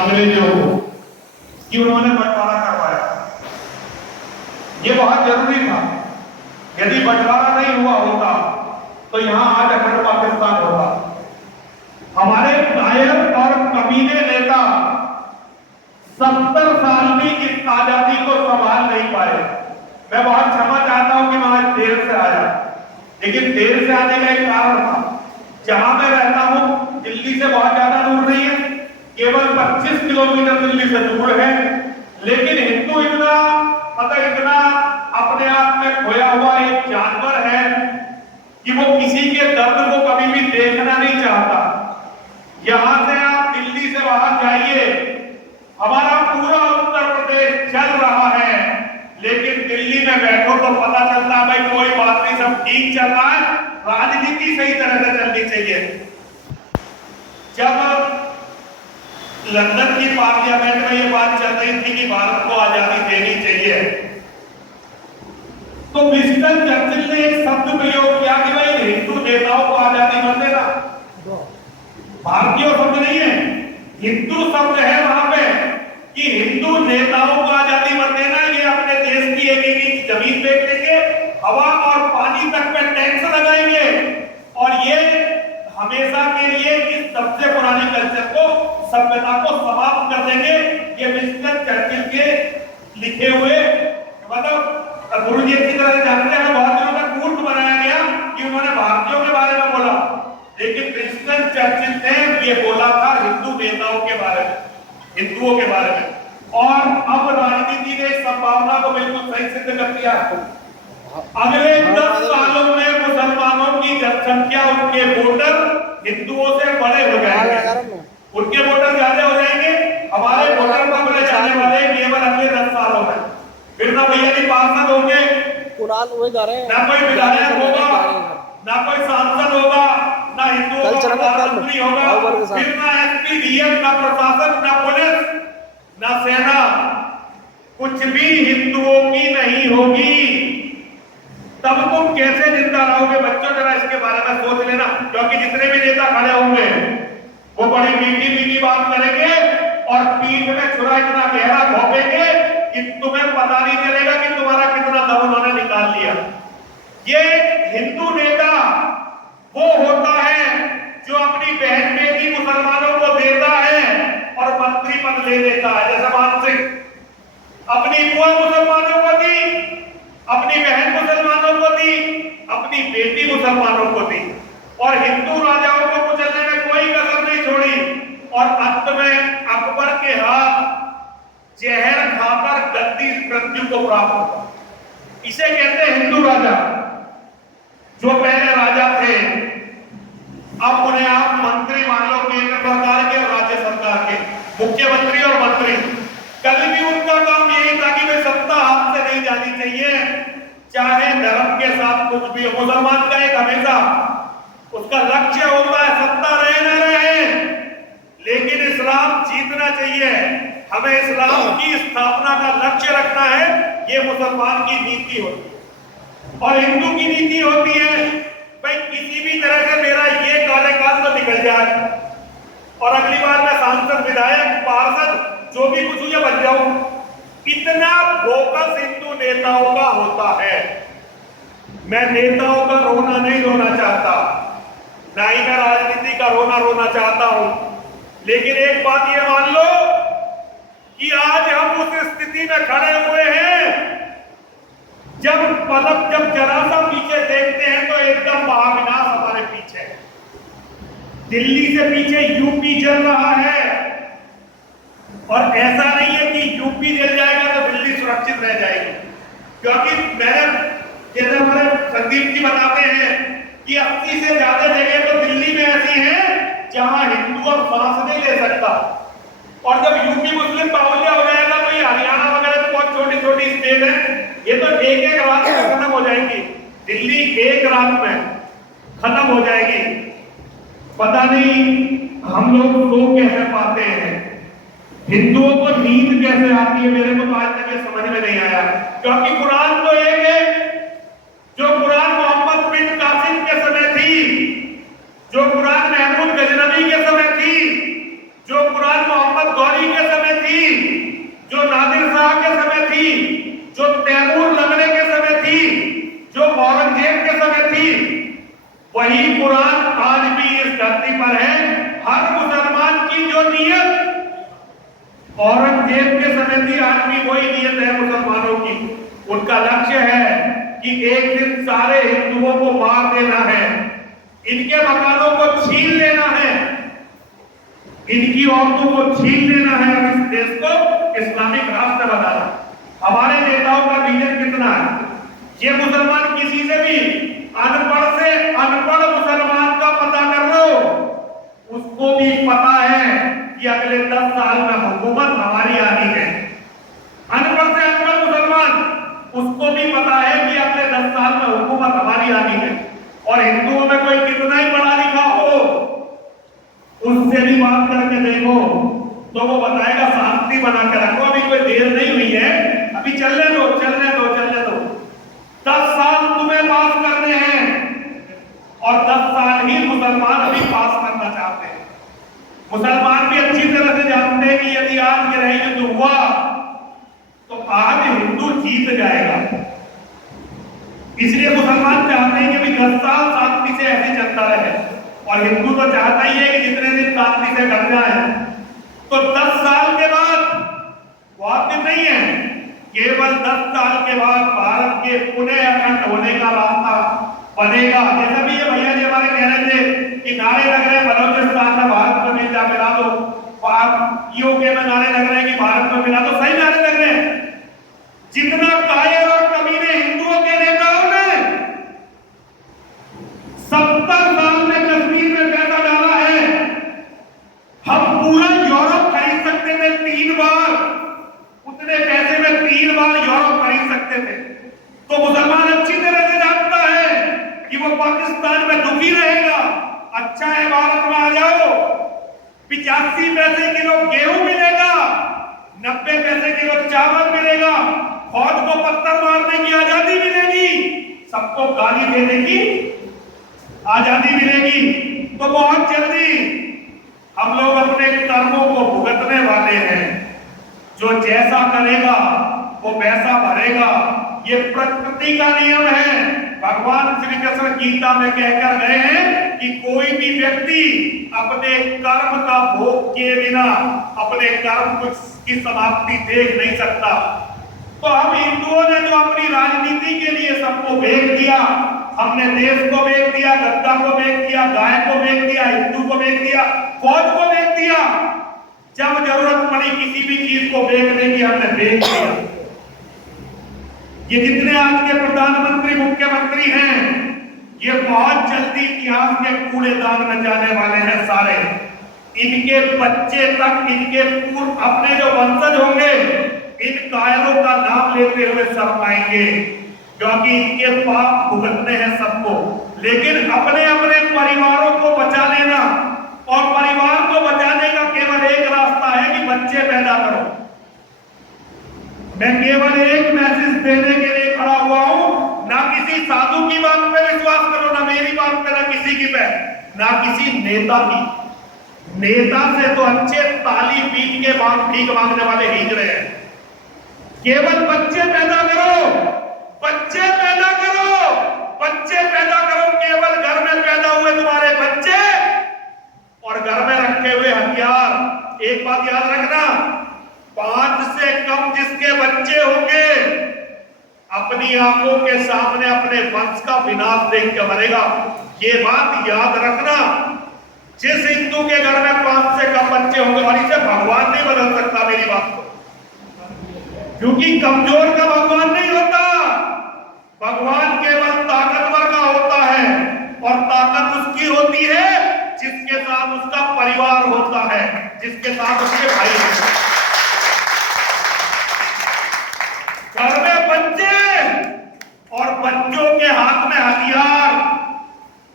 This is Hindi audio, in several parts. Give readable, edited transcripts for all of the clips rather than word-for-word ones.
अंग्रेजों को कि उन्होंने बंटवारा करवाया। ये बहुत जरूरी था। यदि बंटवारा नहीं हुआ होता तो यहां आज अखंड पाकिस्तान होता। हमारे नायक और कमीने नेता 70 साल भी इस आजादी को संभाल नहीं पाए। मैं बहुत क्षमा चाहता हूं कि मैं आज देर से आया, लेकिन देर से आने का एक कारण था। जहां मैं रहता हूं दिल्ली से बहुत ज्यादा दूर नहीं है, केवल 25 किलोमीटर दिल्ली से दूर है, लेकिन हिंदू इतना अपने आप में खोया हुआ एक जानवर है कि वो किसी के दर्द को कभी भी देखना नहीं चाहता। यहां से आप दिल्ली से बाहर जाइए, हमारा पूरा उत्तर प्रदेश चल रहा है, लेकिन दिल्ली में बैठो तो पता चलता है भाई कोई बात नहीं, सब ठीक चल रहा है, राजनीति सही तरह से चलनी चाहिए। जब लंदन की पार्लियामेंट में ये बात चल रही थी कि भारत को आजादी देनी चाहिए, तो विंस्टन चर्चिल ने एक शब्द प्रयोग किया कि भाई हिंदू नेताओं को आजादी मत देना। भारतीय शब्द नहीं है, हिंदू शब्द है वहां पे कि हिंदू नेताओं को आजादी मत देना। ये अपने देश की एक इंच जमीन बेच देंगे, हवा और पानी तक पे टैक्स लगाएंगे, और ये हमेशा के लिए इस सबसे पुरानी कल्चर को, सभ्यता को समाप्त कर देंगे। ये विंस्टन चर्चिल के लिखे हुए, मतलब गुरु जी की तरह जानते हैं, बहुत दिनों तक मूर्ख बनाया गया कि उन्होंने भारतीयों के बारे में बोला, लेकिन विंस्टन चर्चिल ने ये बोला था हिंदू नेताओं के बारे में, हिंदुओं के बारे में। और अब राजनीति ने इस संभावना को बिल्कुल सही सिद्ध कर दिया। अगले 10 सालों में मुसलमानों की जनसंख्या, उनके वोटर हिंदुओं से बड़े हो जाएंगे, उनके वोटर ज्यादा हो जाएंगे, हमारे वोटर कम रह जाने वाले केवल अगले 10 सालों में। फिर ना भैया जी पार्षद होंगे, ना कोई विधायक होगा, ना कोई सांसद होगा, ना हिंदुओं का प्रधानमंत्री होगा, फिर ना एसपी, डीएम, ना प्रशासन, ना पुलिस, ना सेना, कुछ भी हिंदुओं की नहीं होगी। तब तुम कैसे जिंदा रहोगे? बच्चों जरा इसके बारे में सोच लेना, क्योंकि जितने भी नेता खड़े होंगे वो बड़ी मीठी मीठी बात करेंगे और पीठ में छुरा इतना गहरा भोंकेंगे कि तुम्हें पता नहीं चलेगा कि तुम्हारा कितना दम उन्होंने निकाल लिया। ये हिंदू नेता वो होता है जो अपनी बहन बेटी मुसलमानों को देता है और मंत्री पद ले लेता है। जैसे मान सिंह अपनी बुआ मुसलमानों को दी, अपनी बहन मुसलमानों को दी, अपनी बेटी मुसलमानों को दी, और हिंदू राजाओं को कुचलने में कोई कसर नहीं छोड़ी, और अंत में अकबर के हाथ जहर खाकर गद्दी मृत्यु को प्राप्त हुआ। इसे कहते हैं हिंदू राजा। जो पहले राजा थे अब उन्हें आप मंत्री मान लो, केंद्र सरकार के और राज्य सरकार के मुख्यमंत्री और मंत्री। कल भी उनका काम यही था कि वे सत्ता हाथ से नहीं जानी चाहिए, चाहे धर्म के साथ कुछ भी हो। मुसलमान का एक हमेशा उसका लक्ष्य होता है सत्ता रहे न रहे, लेकिन इस्लाम जीतना चाहिए। हमें इस्लाम की स्थापना का लक्ष्य रखना है, ये मुसलमान की नीति होती है। और हिंदू की नीति होती है भाई किसी भी तरह से मेरा ये कार्यकाल तो निकल जाए और अगली बार मैं सांसद, विधायक, पार्षद जो भी कुछ मुझे बन जाऊं। इतना फोकस हिंदू नेताओं का होता है। मैं नेताओं का रोना नहीं रोना चाहता, ना ही मैं राजनीति का रोना चाहता हूं, लेकिन एक बात ये मान लो कि आज हम उस स्थिति में खड़े हुए हैं जब जरा सा पीछे देखते हैं तो एकदम महाविनाश हमारे पीछे। दिल्ली से पीछे यूपी चल रहा है, और ऐसा नहीं है कि यूपी जल जाएगा तो दिल्ली सुरक्षित रह जाएगी, क्योंकि मैंने जैसे हमारे संदीप जी बताते हैं कि 80 से ज्यादा जगह तो दिल्ली में ऐसी हैं जहां हिंदू अब सांस नहीं ले सकता। और जब यूपी मुस्लिम बाहुल्य हो जाएगा तो ये हरियाणा वगैरह तो बहुत छोटी छोटी स्टेट है, ये तो एक रात में खत्म हो जाएंगी। दिल्ली एक रात में खत्म हो जाएगी। पता नहीं हम लोग सो कैसे पाते हैं, हिंदुओं को नींद कैसे आती है, मेरे को तो आज तक ये समझ में नहीं आया। क्योंकि कुरान तो एक है, जो कुरान मोहम्मद बिन कासिम के समय थी, जो कुरान महमूद गजनवी के समय थी, जो कुरान मोहम्मद गौरी के औरंगजेब के समय थी, आज भी वही नियत है मुसलमानों की। उनका लक्ष्य है कि एक दिन सारे हिंदुओं को मार देना है, इनके मकानों को छीन लेना है, इनकी औरतों को छीन लेना है और इस देश को इस्लामिक राष्ट्र बनाना। हमारे नेताओं का विजन कितना है? ये मुसलमान किसी से भी अनपढ़ से अनपढ़ मुसलमान का पता कर लो, उसको भी पता है कि अगले 10 साल में हुकूमत हमारी आनी है। अनपढ़ से अनपढ़ मुसलमान, उसको भी पता है कि अगले 10 साल में हुकूमत हमारी आनी है। और हिंदुओं में कोई कितना ही पढ़ा लिखा हो, उससे भी बात करके देखो तो वो बताएगा शांति बना के रखो, अभी कोई देर नहीं हुई है, अभी चलने दो चलने दो चलने दो। 10 साल तुम्हें पास करने हैं और 10 साल ही मुसलमान अभी पास करना चाहते हैं। मुसलमान भी अच्छी तरह से जानते हैं कि यदि आज के रही युद्ध हुआ तो आज हिंदू जीत जाएगा। इसलिए मुसलमान चाहते हैं कि अभी 10 साल शांति से ऐसे चलता रहे, और हिंदू तो चाहता ही है कि जितने दिन शांति से कट जाए। तो 10 साल के बाद, बहुत दिन नहीं है, केवल 10 साल के बाद भारत के पुनः अखंड होने का रास्ता बनेगा। जैसा भी ये भैया जी हमारे कह रहे थे कि नारे लग रहे हैं बलोचिस्तान में भारत में मिल जा मिला दो, यूके में नारे लग रहे हैं कि भारत में मिला दो, सही नारे लग रहे हैं। जितना कायर और कमीने हिंदुओं के नेताओं ने 70 साल में कश्मीर में पैसा डाला है, हम पूरा यूरोप खरीद सकते थे 3 बार, उतने पैसे में 3 बार यूरोप खरीद सकते थे। तो मुसलमान अच्छी तरह से जानता है कि वो पाकिस्तान में दुखी रहेगा। अच्छा है भारत में आ जाओ, 85 पैसे किलो गेहूं मिलेगा, 90 पैसे किलो चावल मिलेगा, फौज को पत्थर मारने की आजादी मिलेगी, सबको गाली देने की आजादी मिलेगी। तो बहुत जल्दी हम लोग अपने कर्मों को भुगतने वाले हैं। जो जैसा करेगा वो वैसा भरेगा, ये प्रकृति का नियम है। भगवान श्री कृष्ण गीता में कहकर गए हैं कि कोई भी व्यक्ति अपने कर्म का भोग किए बिना अपने कर्म की समाप्ति देख नहीं सकता। तो हम हिंदुओं ने जो अपनी राजनीति के लिए सबको बेच दिया, हमने देश को बेच दिया, गद्दा को बेच दिया, गाय को बेच दिया, हिंदू को बेच दिया, फौज को बेच दिया, जब जरूरत पड़ी किसी भी चीज को बेचने की हमने बेच दिया। ये जितने आज के प्रधानमंत्री मुख्यमंत्री हैं, ये बहुत जल्दी इतिहास के कूड़ेदान में जाने वाले हैं सारे। इनके बच्चे तक, इनके पूर्व अपने जो वंशज होंगे, इन कायरों का नाम लेते हुए शर्माएंगे, क्योंकि इनके पाप भुगतने हैं सबको। लेकिन अपने अपने परिवारों को बचा लेना, और परिवार को बचाने का केवल एक रास्ता है कि बच्चे पैदा करो। मैं केवल एक मैसेज देने के लिए खड़ा हुआ हूं, ना किसी साधु की बात पे विश्वास करो, ना मेरी बात पे, ना किसी की पे, ना किसी नेता की। नेता से तो अच्छे ताली पीट के भीख मांगने वाले हिज रहे हैं। केवल बच्चे पैदा करो, बच्चे पैदा करो, बच्चे पैदा करो। केवल घर में पैदा हुए तुम्हारे बच्चे और घर में रखे हुए हथियार। एक बात याद रखना, 5 से कम जिसके बच्चे होंगे अपनी आंखों के सामने अपने वंश का विनाश देख के मरेगा। ये बात याद रखना। जिस हिंदू के घर में 5 से कम बच्चे होंगे, और इसे भगवान नहीं बदल सकता मेरी बात को, क्योंकि कमजोर का भगवान नहीं होता। भगवान केवल ताकतवर का होता है, और ताकत उसकी होती है जिसके साथ उसका परिवार होता है, जिसके साथ उसके भाई होते हैं। घर में बच्चे और बच्चों के हाथ में हथियार।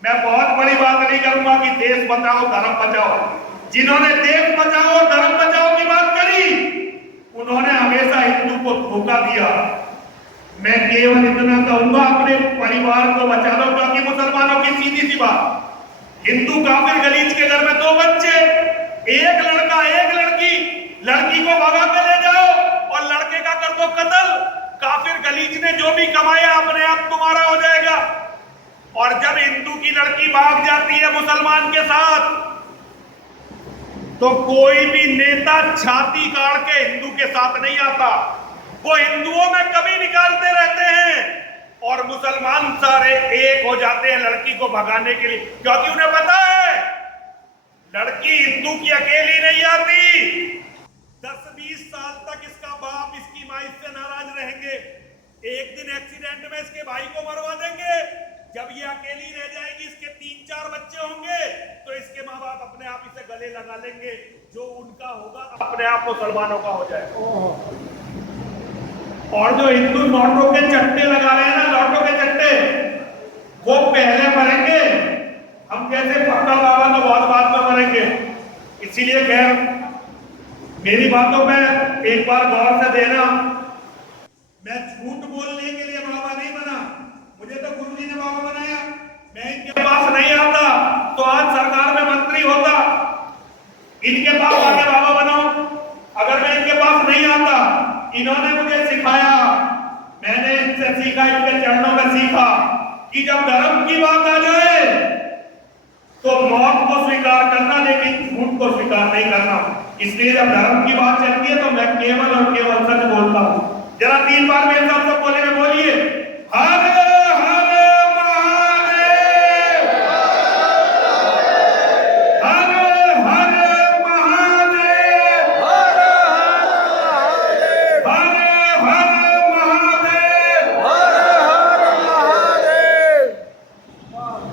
मैं बहुत बड़ी बात नहीं करूंगा कि देश बचाओ धर्म बचाओ। जिन्होंने देश बचाओ धर्म बचाओ की बात करी, उन्होंने हमेशा हिंदू को धोखा दिया। मैं केवल इतना कहूंगा, अपने परिवार को बचा लो, क्योंकि मुसलमानों की सीधी सी बात, हिंदू काफिर गलीज के घर में 2 बच्चे, एक लड़का एक लड़की, लड़की को भगा के ले जाओ और लड़के का कर दो कत्ल। काफिर गलीज ने जो भी कमाया अपने आप तुम्हारा हो जाएगा। और जब हिंदू की लड़की भाग जाती है मुसलमान के साथ, तो कोई भी नेता छाती गाड़ के हिंदू के साथ नहीं आता। वो हिंदुओं में कमी निकालते रहते हैं और मुसलमान सारे एक हो जाते हैं लड़की को भगाने के लिए, क्योंकि उन्हें पता है लड़की हिंदू की अकेली नहीं आती। 10-20 साल तक इसका बाप इसकी माँ इससे नाराज रहेंगे, एक दिन एक्सीडेंट में इसके भाई को मरवा देंगे। जब ये अकेली रह जाएगी, इसके 3-4 बच्चे होंगे, तो इसके माँ बाप अपने आप इसे गले लगा लेंगे। जो उनका होगा अपने आप मुसलमानों का हो जाएगा। और जो हिंदू नोटों के चट्टे लगा रहे हैं ना, नोटों के चट्टे, वो पहले मरेंगे। हम जैसे पक्का बाबा तो बहुत बाद में मरेंगे। इसीलिए खैर मेरी बातों में एक बार गौर से देना। मैं झूठ बोलने के लिए बाबा नहीं बना, मुझे तो गुरुजी ने बाबा बनाया। मैं इनके पास नहीं आता तो आज सरकार में मंत्री होता। इनके पास आके बाबा बनाओ। अगर मैं इनके पास नहीं आता, इन्होंने मुझे सिखाया, मैंने इनसे सीखा, इनके चरणों में सीखा कि जब धर्म की बात आ जाए तो मौत को स्वीकार करना, लेकिन झूठ को स्वीकार नहीं करना। इसलिए जब धर्म की बात चलती है तो मैं केवल और केवल सच बोलता हूं। जरा 3 बार मेरे साथ सब बोलेंगे, बोलिए हर